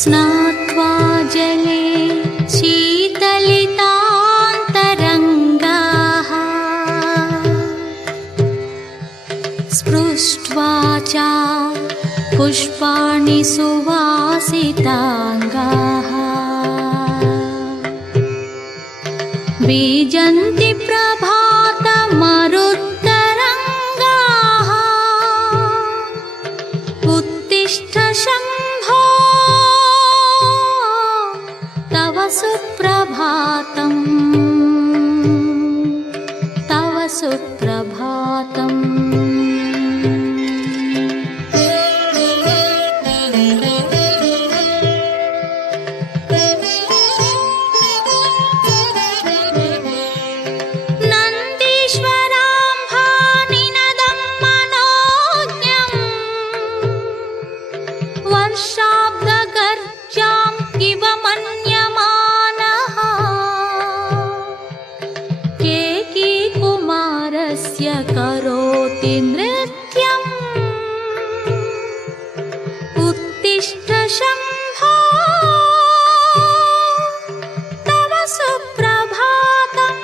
स्नात्वा जले शीतलितान्तरङ्गाः स्पृष्ट्वा च पुष्पाणि सुवासिताङ्गाः बीजन्ति प्रभातमरुत्तरङ्गाः उत्तिष्ठ शम्भो तव सुप्रभातम् तव सुप्रभातम्। करोति नृत्यम् उत्तिष्ठ शम्भो तव सुप्रभातम्।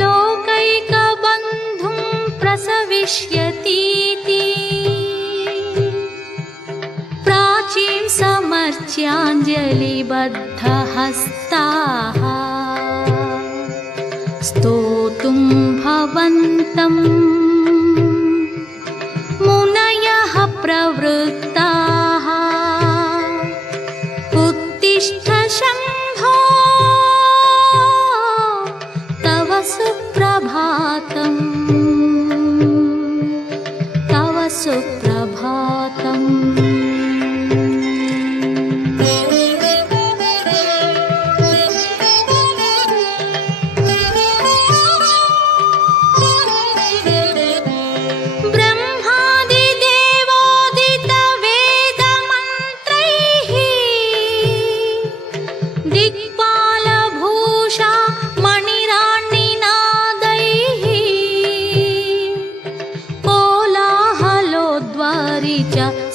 लोकैकबन्धुं प्रसविष्यतीति समर्च्याञ्जलिबद्धहस्ताः स्तोतुं भवन्तं मुनयः प्रवृत्ताः उत्तिष्ठ शम्भो तव सुप्रभातम् तव सुप्रभातम्।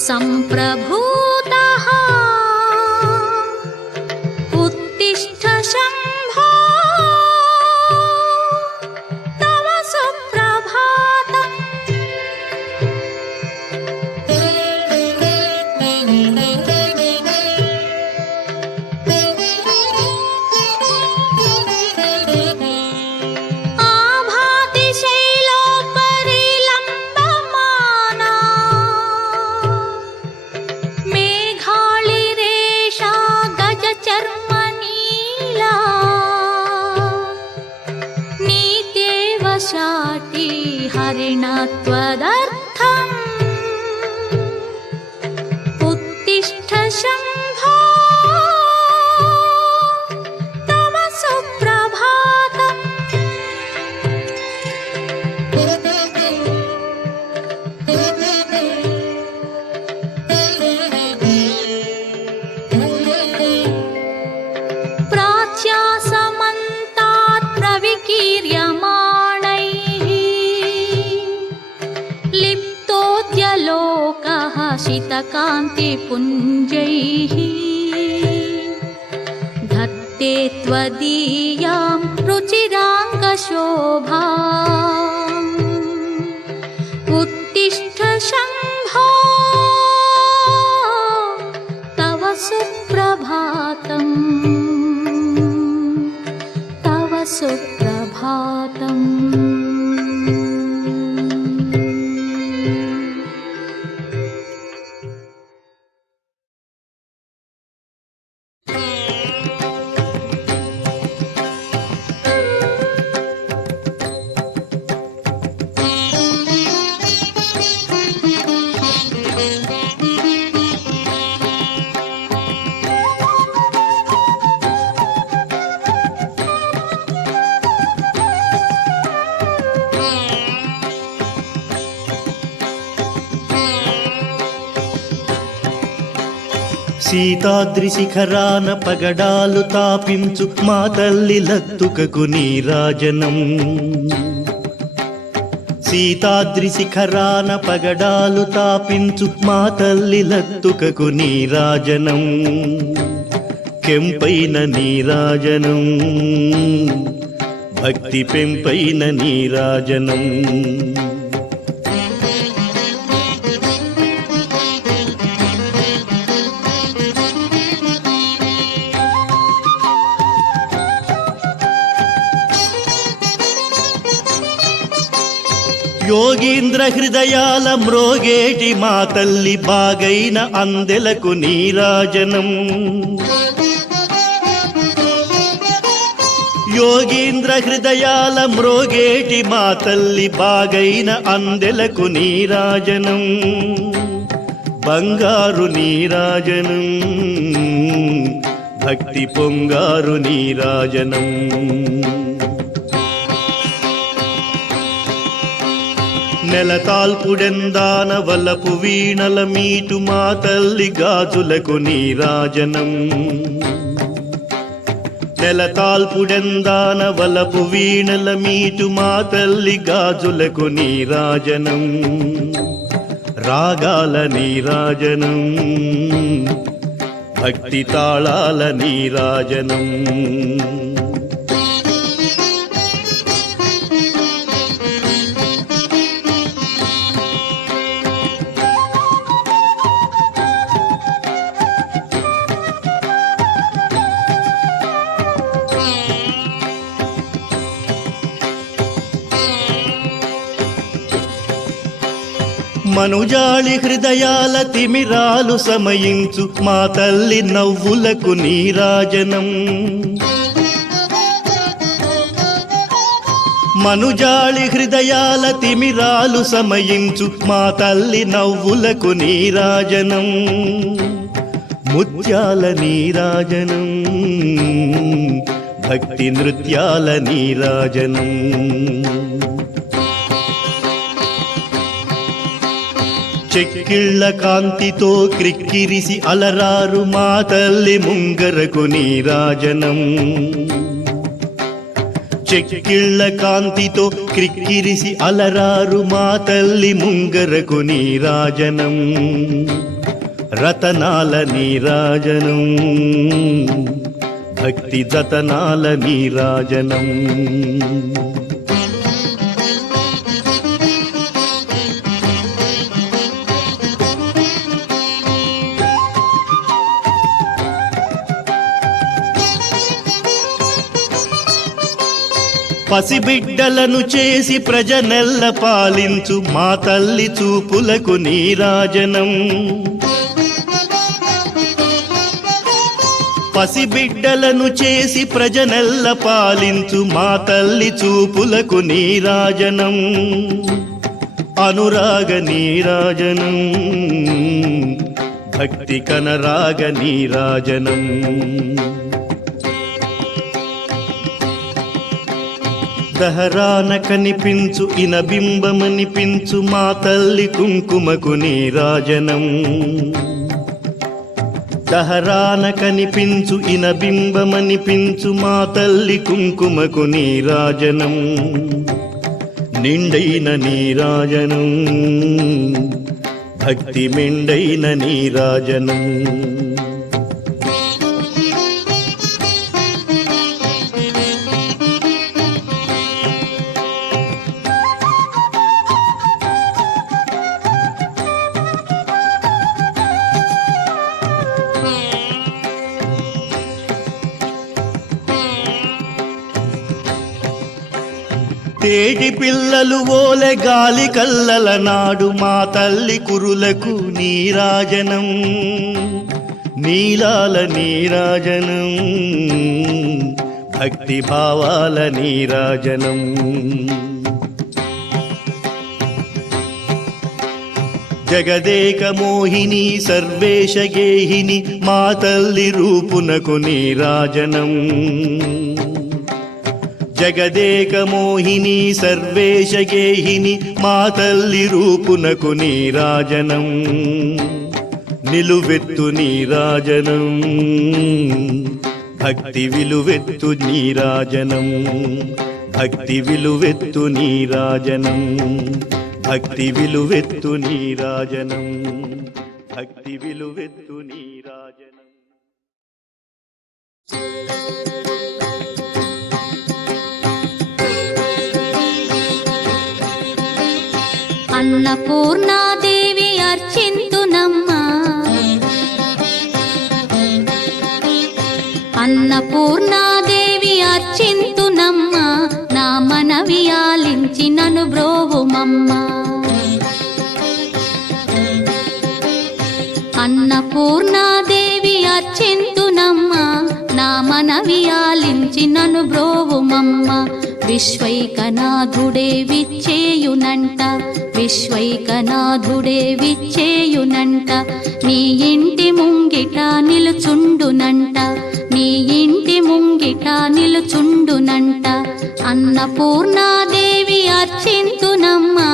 सम्प्रभूतः उत्तिष्ठ शम्भो तव सुप्रभातम्। आभाति शैलोपरि लम्बमाना मेघाळिरेषा गजचर्मनीला नीत्येव शाटी हरिणत्वदर्थम् उत्तिष्ठ शम्भो तव सुप्रभातम्। प्राच्यासमन्तात् प्रविकीर्यमाणैः लिप्तोद्यलोकः शितकान्तिपुञ्जैः धत्ते त्वदीयां रुचिराङ्गशोभाम् उत्तिष्ठ शम्भो तव सुप्रभातम् तव सुप्रभातम्। సీతాద్రి శిఖరాన పగడాలు తాపించు మా తల్లి లత్తుకకు నీరాజనం. సీతాద్రి శిఖరాన పగడాలు తాపించు మా తల్లి లత్తుకకు నీరాజనం. కెంపైన నీరాజనం, భక్తి పెంపైన నీరాజనం. యోగీంద్ర హృదయాల మ్రోగేటి మా తల్లి బాగైన అందెలకు నీరాజనం. యోగీంద్ర హృదయాల మ్రోగేటి మా తల్లి బాగైన అందెలకు నీరాజనం. బంగారు నీరాజనం, భక్తి పొంగారు నీరాజనం. నెలతాల్పుడెందాన వలపు వీణల మీటు మా తల్లి గాజులకు నీరాజనం. నెలతాల్పుడెందాన వలపు వీణల మీటు మా తల్లి గాజులకు నీరాజనం. రాగాల నీరాజనం, భక్తి తాళాల నీరాజనం. మనుజాళి హృదయాల తిమిరాలు సమయించు మా తల్లి నవ్వులకు నీరాజనం. మనుజాళి హృదయాల తిమిరాలు సమయించు మా తల్లి నవ్వులకు నీరాజనం. ముత్యాల నీరాజనం, భక్తి నృత్యాల నీరాజనం. చెక్కిళ్ళ కాంతితో క్రిక్కిరిసి అలరారు మా తల్లి ముంగరకు నీరాజనం. చెక్కిళ్ళ కాంతితో క్రిక్కిరిసి అలరారు మా తల్లి ముంగరకు నీరాజనం. రతనాల నీరాజనం, భక్తి జతనాల నీరాజనం. పసిబిడ్డలను చేసి ప్రజనెల్ల పాలించు మా తల్లి చూపులకు నీరాజనం. పసిబిడ్డలను చేసి ప్రజనెల్ల పాలించు మా తల్లి చూపులకు నీరాజనం. అనురాగ నీరాజనం, భక్తి కనరాగ నీరాజనం. దహరాన కనిపించు ఇనబింబమనిపించు మా తల్లి కుంకుమకు నీరాజనం. దహరాన కనిపించు ఇనబింబమనిపించు మా తల్లి కుంకుమకు నీరాజనం. నిండైన నీరాజనం, భక్తి మెండైన నీరాజనం. తేటి పిల్లలు ఓలె గాలి కల్లల నాడు మా తల్లి కురులకు నీరాజనం. నీలాల నీరాజనం, భక్తి భావాల నీరాజనం. జగదేక మోహిని సర్వేశ గేహిని మా తల్లి రూపునకు నీరాజనం. జగదేక మోహిని సర్వేశ గేహిని మా తల్లి రూపునకు నీరాజనం. నిలువెత్తు నీరాజనం భక్తి విలువెత్తు నీరాజనం భక్తి విలువెత్తు నీరాజనం భక్తి విలువెత్తు నీరాజనం భక్తి విలువెత్తు నీరాజనం. అన్నపూర్ణాదేవి అర్చింతునమ్మా అన్నపూర్ణాదేవి అర్చింతునమ్మా నా మనవి ఆలించి నన్ను బ్రోవుమమ్మా అన్నపూర్ణాదేవి అర్చింతునమ్మా నా మనవి ఆలించి నన్ను బ్రోవుమమ్మా విశ్వైకనాథుడే విచ్చేయునంట విశ్వైకనాథుడే విచ్చేయునంట నీ ఇంటి ముంగిట నిలుచుండునంట నీ ఇంటి ముంగిట నిలుచుండునంట అన్నపూర్ణాదేవి అర్చింతునమ్మా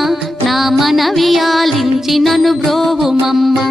నా మనవి ఆలించి నన్ను బ్రోవుమమ్మా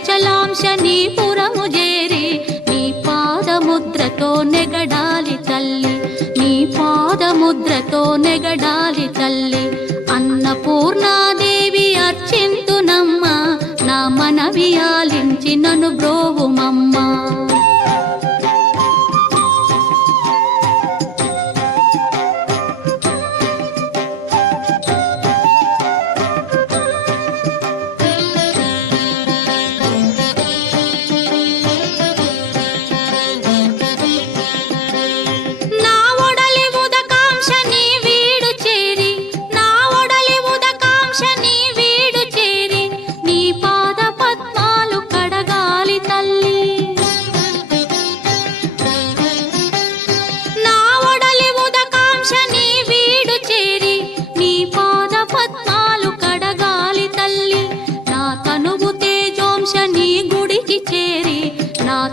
అచలాంశనీపురము చేరి నీ పాదముద్రతో నెగడాలి తల్లి నీ పాదముద్రతో నెగడాలి తల్లి అన్నపూర్ణాదేవి అర్చింతునమ్మా నా మనవి ఆలించి నన్ను బ్రోవుమమ్మా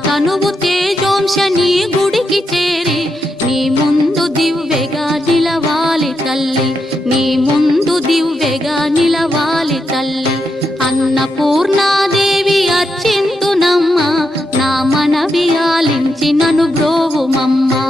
తనువు తేజోంశని గుడికి చేరి నీ ముందు దివ్వెగా నిలవాలి తల్లి నీ ముందు దివ్వెగా నిలవాలి తల్లి అన్నపూర్ణాదేవి అర్చింతునమ్మా నా మనవి ఆలించి నన్ను బ్రోవుమమ్మా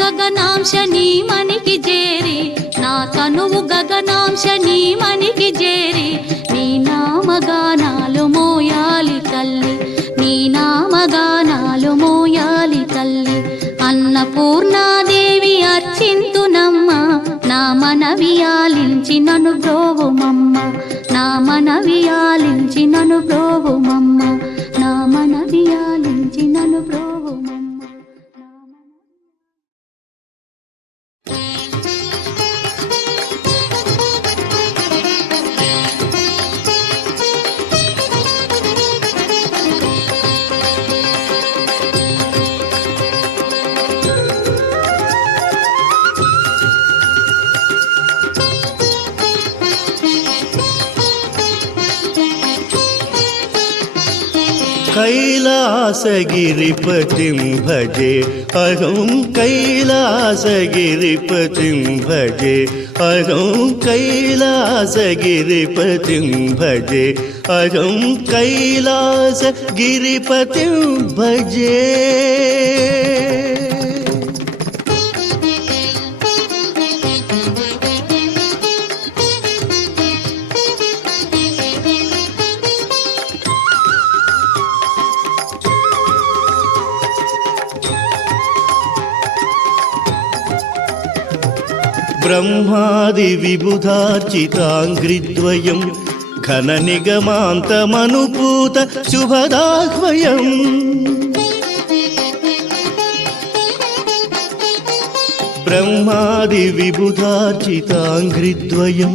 గగనాంశని మనికి చేరి నా తనువు గగనాంశని మనికి చేరి నీ నామగానాలు మోయాలి తల్లి నీ నామగానాలు మోయాలి తల్లి అన్నపూర్ణాదేవి అర్చింతునమ్మా నా మనవి ఆలించి నన్ను బ్రోవుమమ్మా నా మనవి ఆలించి నన్ను బ్రోవుమమ్మా నా మనవి ఆలించి నన్ను బ్రోవుమమ్మా कैलासगिरिपतिं भजे अहं कैलासगिरिपतिं भजे अहं कैलासगिरिपतिं भजे अहं कैलासगिरिपतिं भजे ब्रह्मादिविबुधार्चिताङ्घ्रिद्वयं घननिगमान्तमनुपूत शुभदाह्वयम् ब्रह्मादिविबुधार्चिताङ्घ्रिद्वयं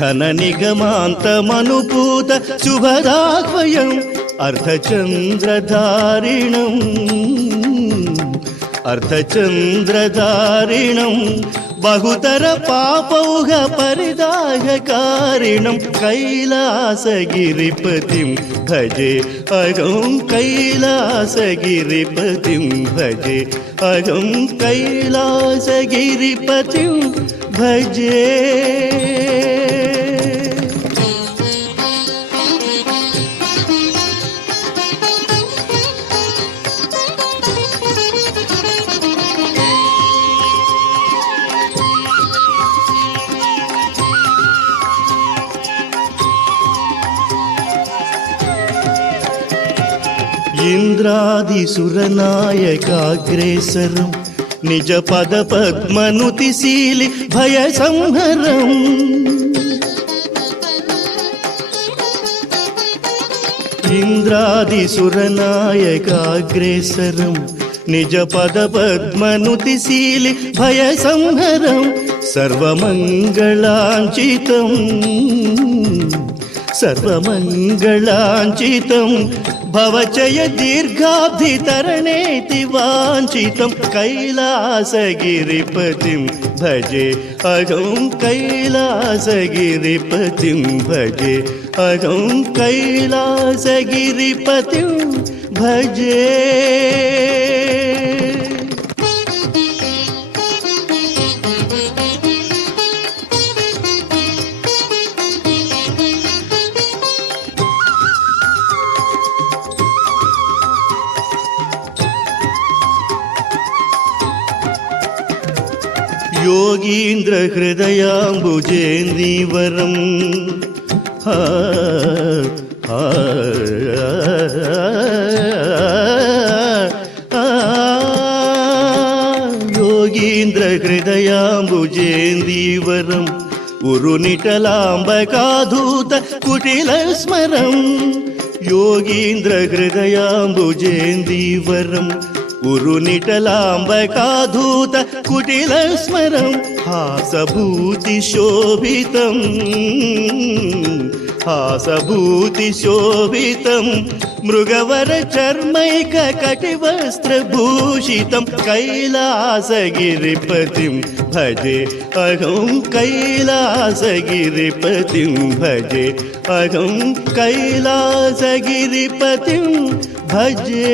घननिगमान्तमनुपूत शुभदाह्वयम् अर्धचन्द्रधारिणम् बहुतर पापौघ परिदाहकारिणं कैलासगिरिपतिं भजे अहं कैलासगिरिपतिं भजे अहं कैलासगिरिपतिं भजे इन्द्रादिसुरनायकाग्रेसरं निजपदपद्मनुतिशीलि भयसंहरम् इन्द्रादिसुरनायकाग्रेसरं निजपदपद्मनुतिशीलि भयसंहरम् सर्वमङ्गलाञ्चितं भवचय दीर्घाब्धितरणेति वाञ्छितं कैलासगिरिपतिं भजे अहं कैलासगिरिपतिं भजे अहं कैलासगिरिपतिं भजे योगीन्द्रहृदयाम्बुजेन्दीवरं योगीन्द्रहृदयाम्बुजेन्दीवरम् उरुनिटलाम्बकाधूत कुटिलस्मरम् योगीन्द्रहृदयाम्बुजेन्दीवरम् उरुनिटलाम्बकाधूत कुटिलस्मरं हासभूतिशोभितं मृगवरचर्मैककटिवस्त्रभूषितं कैलासगिरिपतिं भजे अहं कैलासगिरिपतिं भजे अहं कैलासगिरिपतिं भजे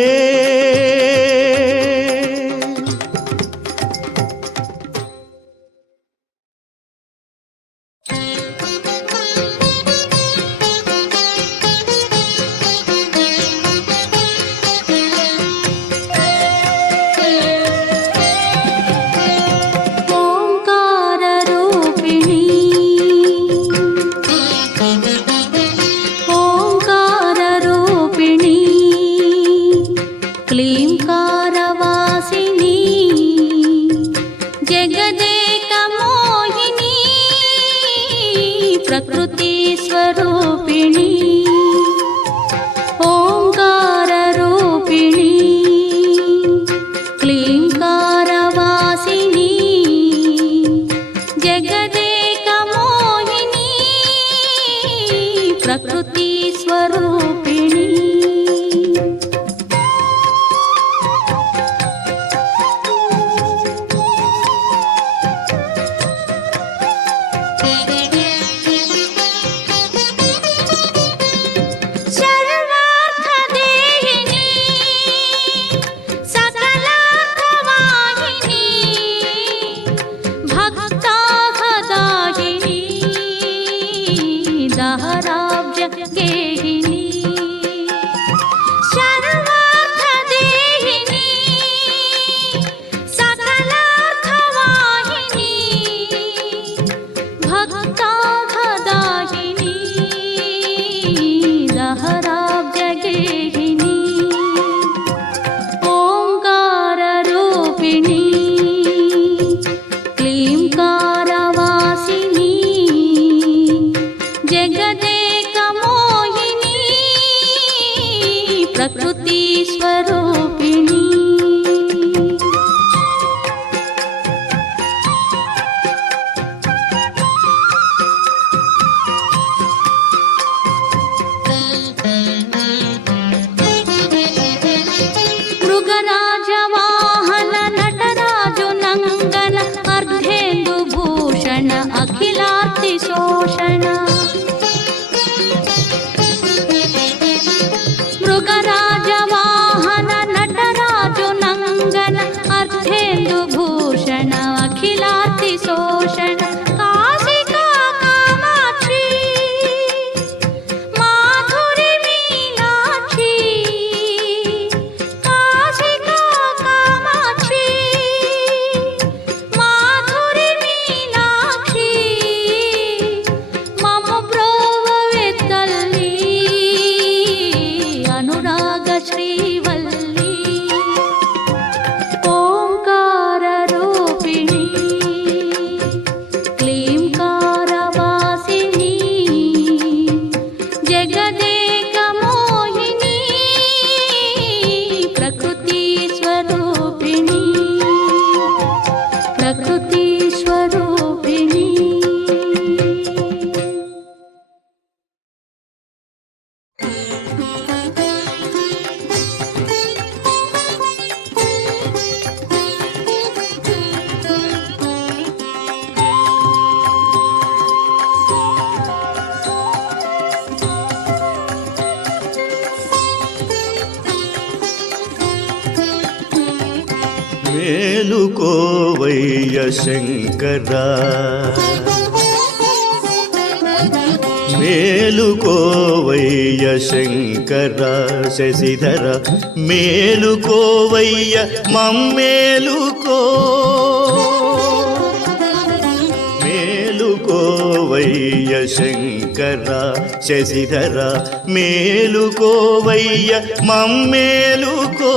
प्रकृति स्वरूपिणी ओंकार रूपिणी क्लींकारवासिनी जगदेक मोहिनी प्रकृति स्वरूपिणी सर्वार्थदेहिनी सकलार्थवासिनी దహరాబ్జ గేహిని సర్వార్థదేహిని సకలార్థవాహిని భక్తాఘదాహిని దహరాబ్జ గేహిని ఓంకార రూపిణి క్లీంకారవాసిని జగదేక మోహిని ప్రకృతి స్వరూపిణి మృగరాజ వాహన నటరాజు నంగన అర్ధేందు భూషణ అఖిలార్తి శోషణ మృగరాజ వాహన నటరాజు నంగన అర్ధేందు భూషణ అఖిలార్తి శోషణ కాశికా కామాక్షి మాధురి మీనాక్షి కాశికా కామాక్షి మాధురి మీనాక్షి మమ బ్రోవవే తల్లి అనురాగ శ్రీవల్లి ఓంకార రూపిణి క్లీంకారవాసిని జగదేక మోహిని ప్రకృతి స్వరూపిణి ప్రకృతి స్వరూపిణి మేలుకోవయ్య శంకరా మేలుకోవయ్య శంకరా శశిధర మేలుకోవయ్య మమ్మేలుకో మేలుకోవయ్య శంకరా శశిధర మేలుకోవయ్య మమ్మేలుకో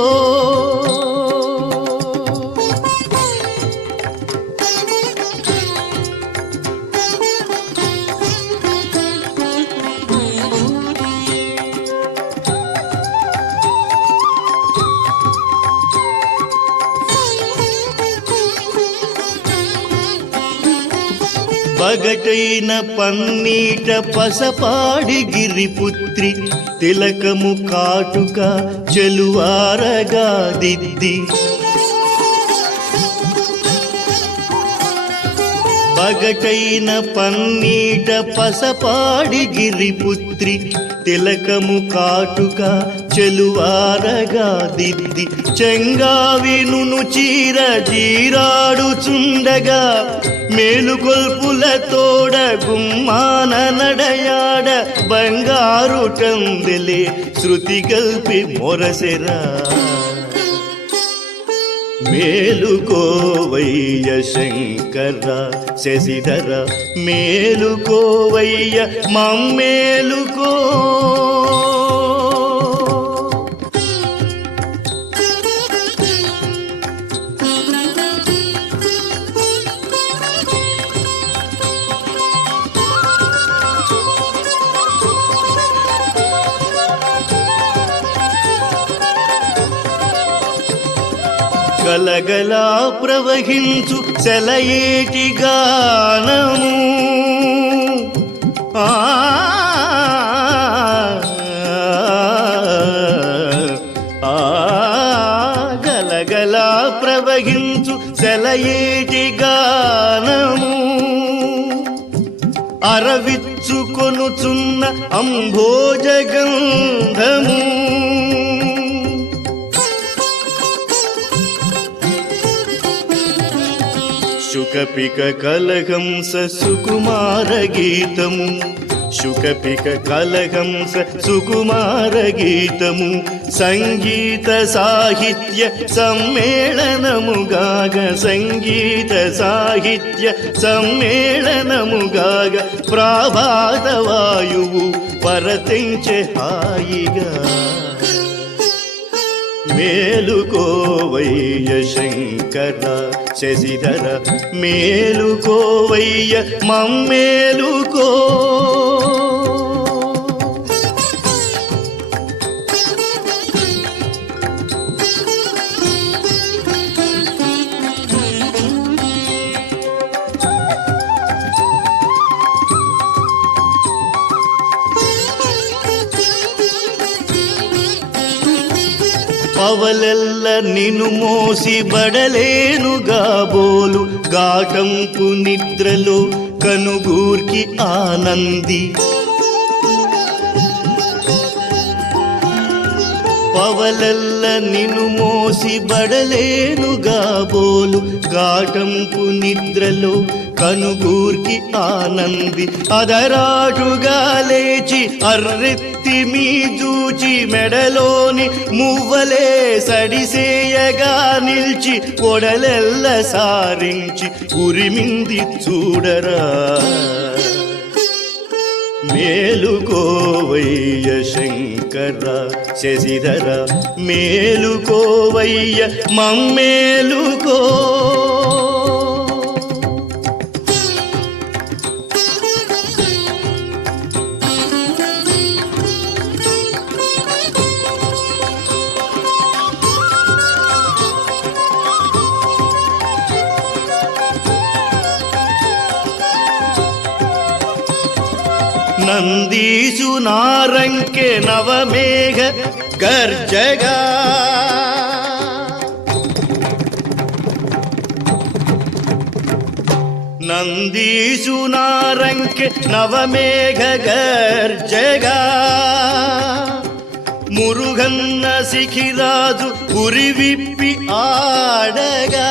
పగటైన పన్నీట పసపాడి గిరిపుత్రి తిలకము కాటుక చెలువారగా దిద్ది పగటైన పన్నీట పసపాడి గిరిపుత్రి తిలకము కాటుక చెలువారగా దిద్ది చెంగావిను చీర జీరాడుచుండగా మేలుకొల్పుల తోడ గుమ్మాన నడయాడ బంగారు టందెలే శృతి గల్పి మొరసెరా మేలుకోవయ్య శంకర శశిధర మేలుకోవయ్య మమ్మేలుకో గలగలా ప్రవహించు సెలయేటి గానము గలగలా ప్రవహించు సెలయేటి గానము అరవిచ్చుకొనుచున్న అంభోజగంధము శుకపిక కలహంస సుకుమార గీతము శుకపిక కలహంస సుకుమార గీతము సంగీత సాహిత్య సమ్మేళనముగాగ సంగీత సాహిత్య సమ్మేళనముగాగ ప్రాభాత వాయువు పరతించే హాయిగా మేలుకోవయ్య శంకర శశిధర మేలుకోవయ్య మమ్మేలుకో పవలెల్ల నిను మోసి బడలేనుగా బోలు గాటంపు నిద్రలో కనుగూర్కి ఆనంది పవలెల్ల నిను మోసి బడలేనుగా బోలు గాటంపు నిద్రలో కనుగూర్కి ఆనంది అదరాటుగా లేచి అర్రెత్తి మీ దూచి మెడలోని మువ్వలే సడిసేయగా నిల్చి ఒడలెల్ల సారించి ఉరిమింది చూడరా మేలుకోవయ్య శంకర శశిధర మేలుకోవయ్య మమ్మేలుకో నందీసు నారంకె నవమేఘ గర్జగా నందీసు నారంకె నవమేఘ గర్జగా మురుగన్న శిఖిరాజు పురి విప్పి ఆడగా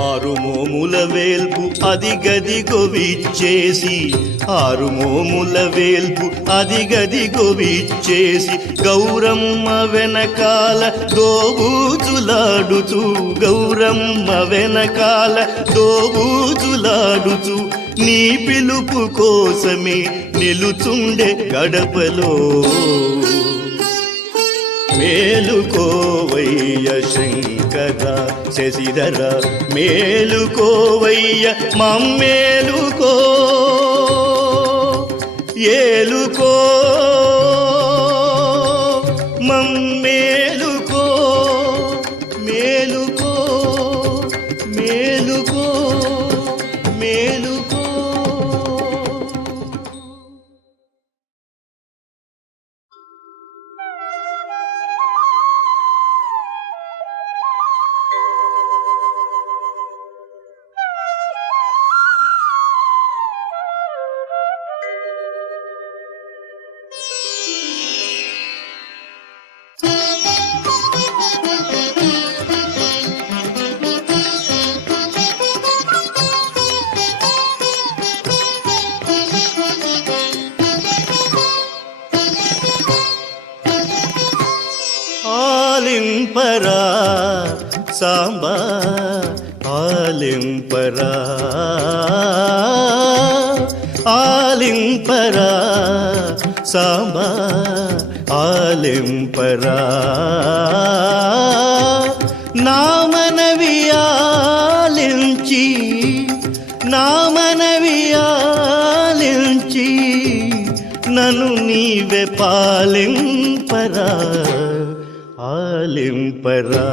ఆరుమోముల వేల్పు అదిగదిగో విచ్చేసి ఆరుమోముల వేల్పు అదిగదిగో విచ్చేసి గౌరమ్మ వెనకాల దోబూచులాడుచు గౌరమ్మ వెనకాల దోబూచులాడుచు నీ పిలుపు కోసమే నిలుచుండే గడపలో మేలుకోవయ్య శంకర శశిధర మేలుకోవయ్య మమ్మేలుకో ఏలుకో మమ్మేలుకో మేలుకో మేలుకో మేలుకో ఆలింపరా సాంబా ఆలింపరా ఆలింపరా సాంబా ఆలింపరా నా మనవి ఆలించి నా మనవి ఆలించి నన్ను నీవే పాలింపరా ఆలింపరా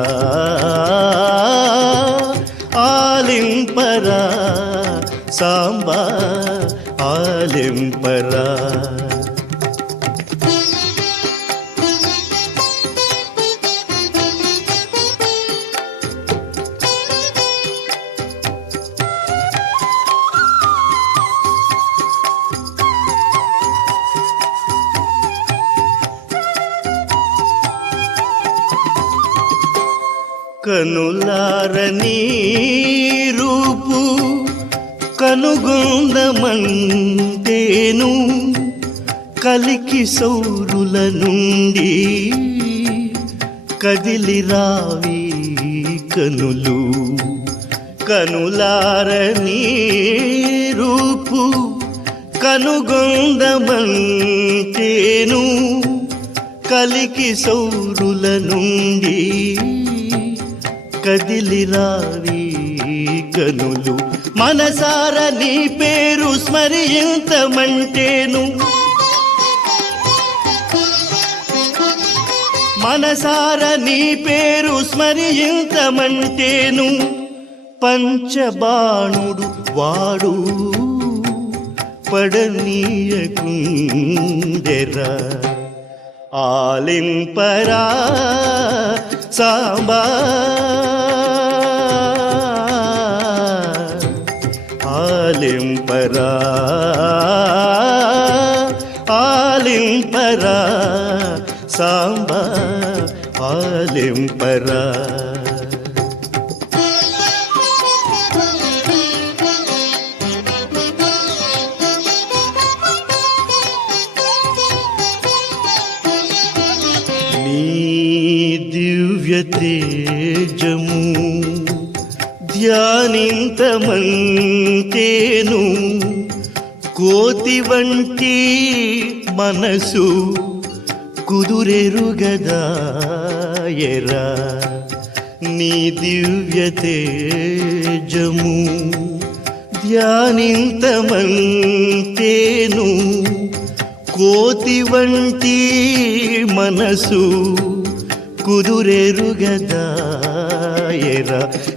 ఆలింపరా సాంబా ఆలింపరా కనులారని రూపు కనుగొందమంటేను కలికి సౌరుల నుండి కదిలి రావి కనులు. కనులారని రూపు కనుగొందమంటేను కలికి సౌరుల నుండి కదిలి రావి కనులు. మనసార నీ పేరు స్మరించమంటేను మనసార నీ పేరు స్మరించమంటేను పంచబాణుడు వాడు పడనీయకుండెరా. ఆలింపరా సాంబా ఆలింపరా ఆలింపరా సాంబా ఆలింపరా. నీ దివ్య తేజము ధ్యానింతమంటేను కోతి వంటి మనసు కుదురెరుగదాయరా. నీ దివ్య తేజము ధ్యానింతమంటేను కోతి వంటి మనసు కుదురెరుగదాయరా.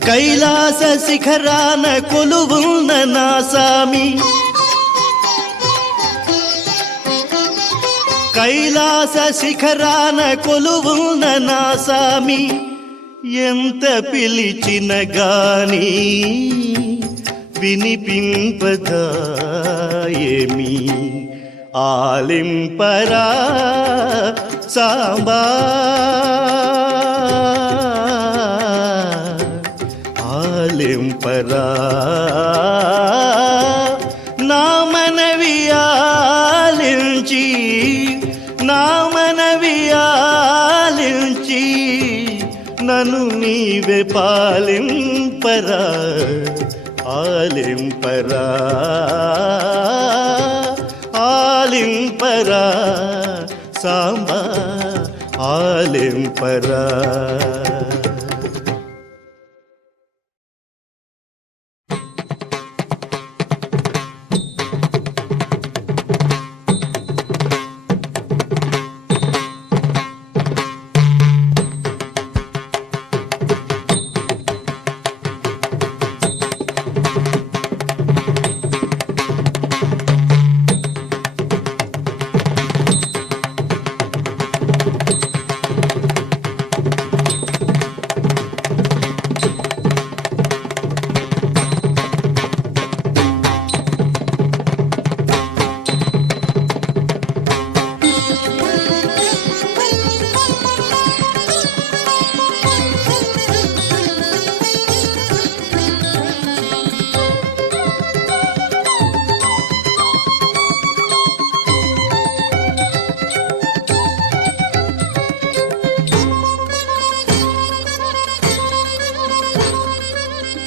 కైలాస శిఖరాన కొలువున్న నా సామి కైలాస శిఖరాన కొలువున్న నా సామి ఎంత పిలిచిన గాని వినిపింపదాయేమి. ఆలింపరా సాంబా ఆలింపరా నా మనవి ఆలించి నా మనవి ఆలించి నన్ను నీవే పాలింపరా. ఆలింపరా ఆలింపరా సాంబా ఆలింపరా.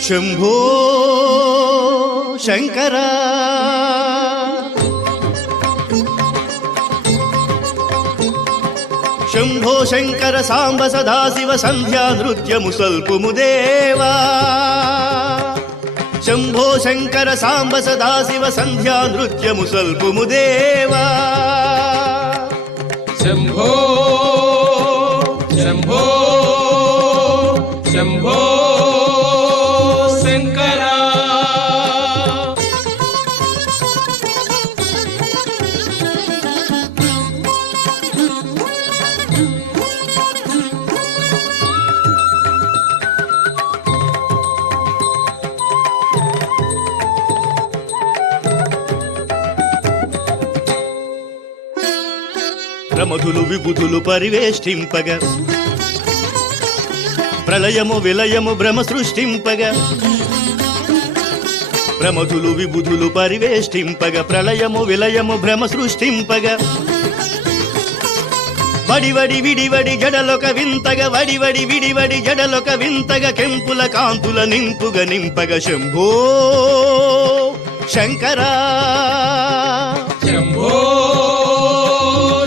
శంభో శంకర శంభో శంకర సాంబ సదాశివ సంధ్యా నృత్యము సల్పుము దేవా. శంభో శంకర సాంబ సదాశివ సంధ్యా నృత్యము సల్పుము దేవా. శంభో శంభో శంభో శంకర. ప్రమధులు విబుధులు పరివేష్టింపగ ప్రళయము విలయము భ్రమ సృష్టింపగా ప్రమధులు విబుధులు పరివేష్టింపగ ప్రళయము విలయము భ్రమ సృష్టింపగ వడివడి విడివడి జడలొక వింతగ వడివడి విడివడి జడలొక వింతగ కెంపుల కాంతుల నింపుగ నింపగ శంభో శంకరా శంభో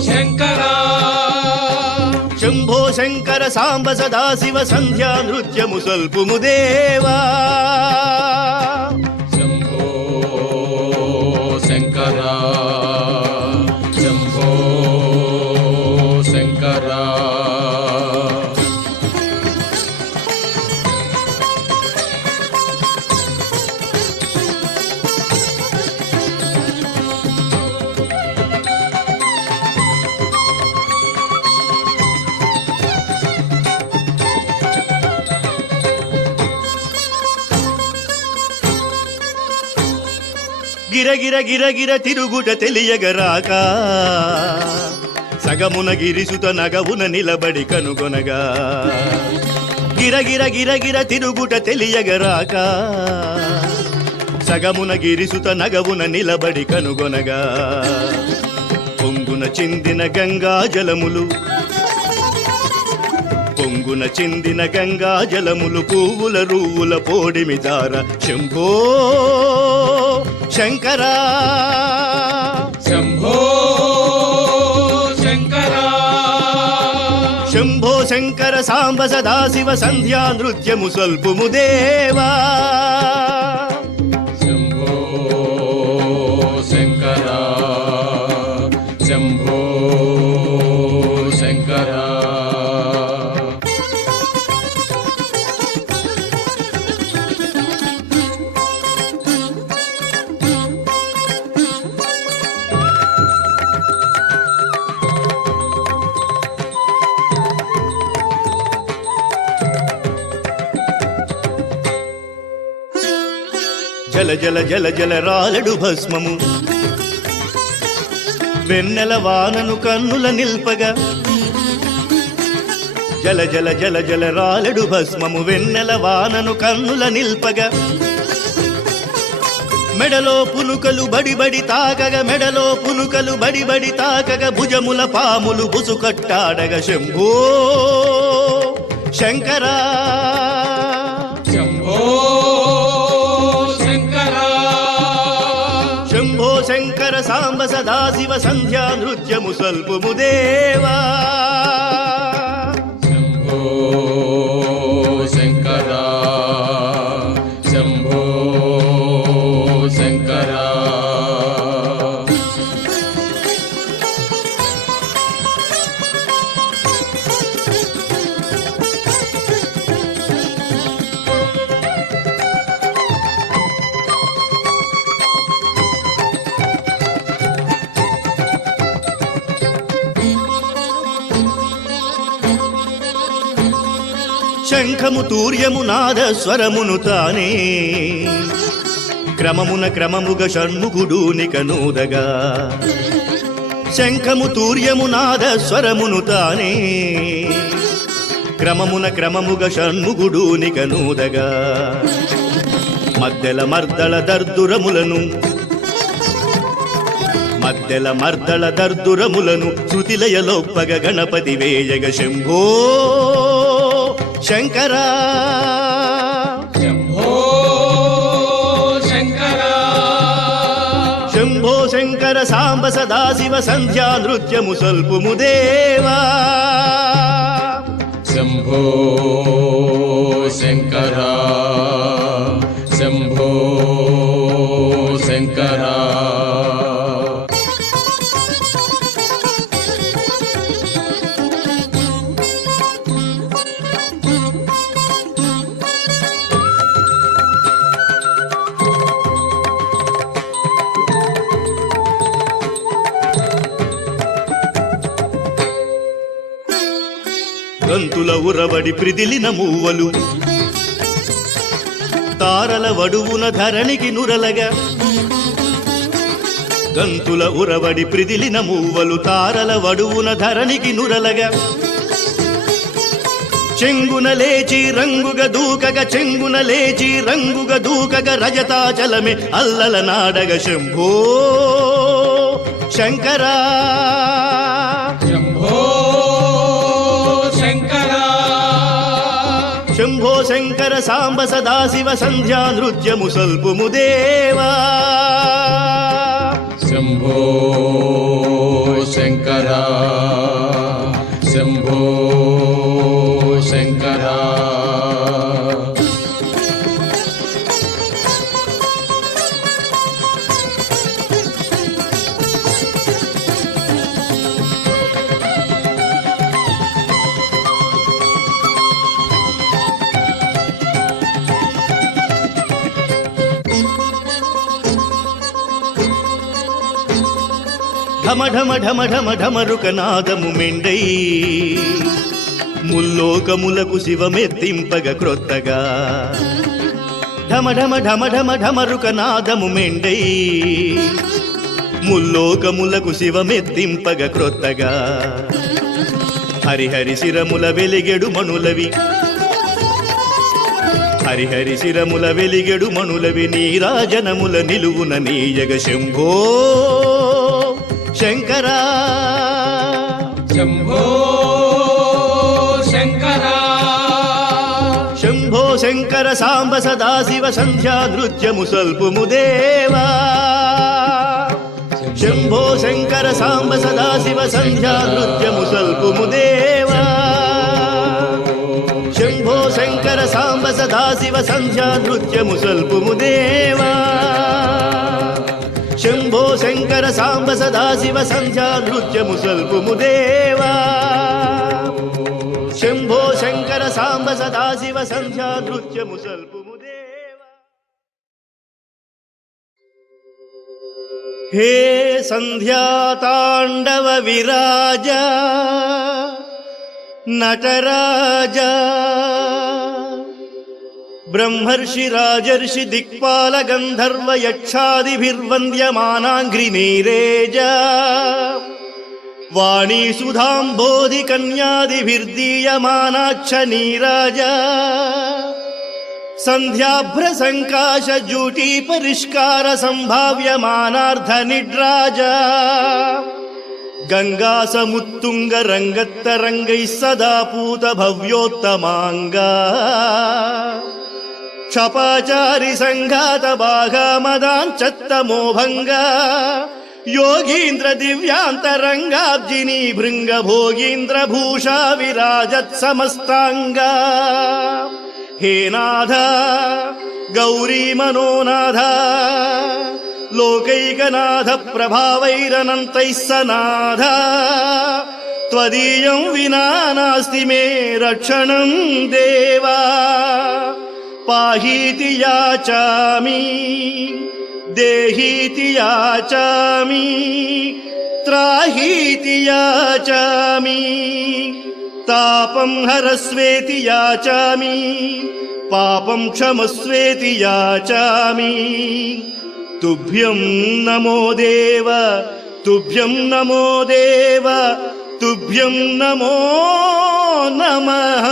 శంకరా శంభో శంకర సాంబ సదాశివ సంధ్యా నృత్యము సల్పుము దేవా శంభో శంకరా శంభో శంకరా గిరగిర గిరగిర తిరుగుట తెలియగరాక సగమున గిరిసుత నగవున నిలబడి కనుగొనగా గిరగిర గిరగిర తిరుగుట తెలియగరాక సగమున గిరిసుత నగవున నిలబడి కనుగొనగా పొంగున చిందిన గంగా జలములు పొంగున చిందిన గంగా జలములు పువ్వుల రూవుల పోడిమి దార శంభో శంకరా శంభో శంకరా శంభో శంకర సాంబ సదాశివ సంధ్యా నృత్యము సల్పుము దేవా శంభో శంకరా శంభో శంకరా జల జల జల జల రాలడు భస్మము వెన్నెల వానను కన్నుల నిల్పగా జల జల జల జల రాలడు భస్మము వెన్నెల వానను కన్నుల నిల్పగా మెడలో పునుకలు బడిబడి తాకగ మెడలో పునుకలు బడిబడి తాకగ భుజముల పాములు బుసుకట్టాడగ శంభో శంకరా శంభో శంకరా శంభో శంకర సాంబ సదాశివ సంధ్యా నృత్యము సల్పుము దేవా శంభో శంకరా శంభో శంకరా శంఖము తూర్యము నాద స్వరమును తానే క్రమమున క్రమముగ షణ్ముగుడూనిక నూదగా శంఖము తూర్యము నాద స్వరమును తానే క్రమమున క్రమముగ షణ్ముగుడూనిక నూదగా మద్దెల మర్దళ దర్దురములను మద్దెల మర్దళ దర్దురములను శృతిలయలోప్పగ గణపతి వేయగ శంభో శంకరా శంభో శంకరా శంభో శంకర సాంబ సదాశివ సంధ్యా నృత్యము సల్పుము దేవా శంభో శంకరా శంభో శంకరా గంతుల ఉరవడి ప్రిదిలిన మూవలు తారల వడువున ధరణికి నురలగా గంతుల ఉరవడి ప్రిదిలిన మూవలు తారల వడువున ధరణికి నురలగా చెంగున లేచి రంగుగ దూకగ చెంగున లేచి రంగుగ దూకగ రజతాచలమే అల్లల నాడగ శంభో శంకరా శంభో శంకర శంభో శంకర సాంబ సదాశివ సంధ్యా నృత్యము సల్పుము దేవా శంభో శంకర శంభో శంకర ఢమ ఢమ ఢమ ఢమ ఢమరుక నాదము మెండై ముల్లోకములకు శివమెత్తింపగ క్రొత్తగా ఢమ ఢమ ఢమ ఢమ ఢమరుక నాదము మెండై ముల్లోకములకు శివమెత్తింపగ క్రొత్తగా హరిహరి శిరముల వెలిగెడు మణులవి హరిహరి శిరముల వెలిగెడు మణులవి నీరాజనముల నిలువున నీయగ శంభో శంకరా శంభో శంకర శంభో శంకర సాంబ సదాశివ సంధ్యా నృత్యము సల్పుము దేవా శంభో శంకర సాంబ సదాశివ సంధ్యా నృత్యము సల్పుము దేవా శంభో శంకర సాంబ సదాశివ సంధ్యా నృత్యము సల్పుము దేవా శంభో శంకర సాంబ సదాశివ సంధ్యా నృత్యము సల్పుము దేవా శంభో శంకర సాంబ సదాశివ సంధ్యా నృత్యము సల్పుము దేవా హే సంధ్యా తాండవ విరాజ నటరాజా బ్రహ్మర్షి రాజర్షి దిక్పాల గంధర్వ యక్షాదిభిర్వంద్యమానాంఘ్రి నీరేజ వాణీ సుధాంబోధి కన్యాదిభిర్దీయమానాక్ష నీరాజ సంధ్యాభ్ర సంకాశ జూటీ పరిష్కార సంభావ్యమానార్ధ నిడ్రాజ గంగా సముత్తుంగ రంగత్తరంగై సదా పూత భవ్యోత్తమాంగా క్షపాచారి సంఘాత బాగా మదాంచత్తమోభంగా యోగీంద్ర దివ్యాంతరంగాబ్జినీ భృంగ భోగీంద్ర భూషా విరాజత్ సమస్తాంగా హే నాథ గౌరీ మనోనాథ లోకైకనాథ ప్రభావైరనంతైః సనాథ త్వదీయం వినా నాస్తి మే రక్షణం దేవా పాహీతి యాచామి దేహీతి యాచామి త్రాహీతి యాచామి తాపం హరస్వేతి యాచామి పాపం క్షమస్వేతి యాచామి తుభ్యం నమో దేవ తుభ్యం నమో దేవ తుభ్యం నమో నమః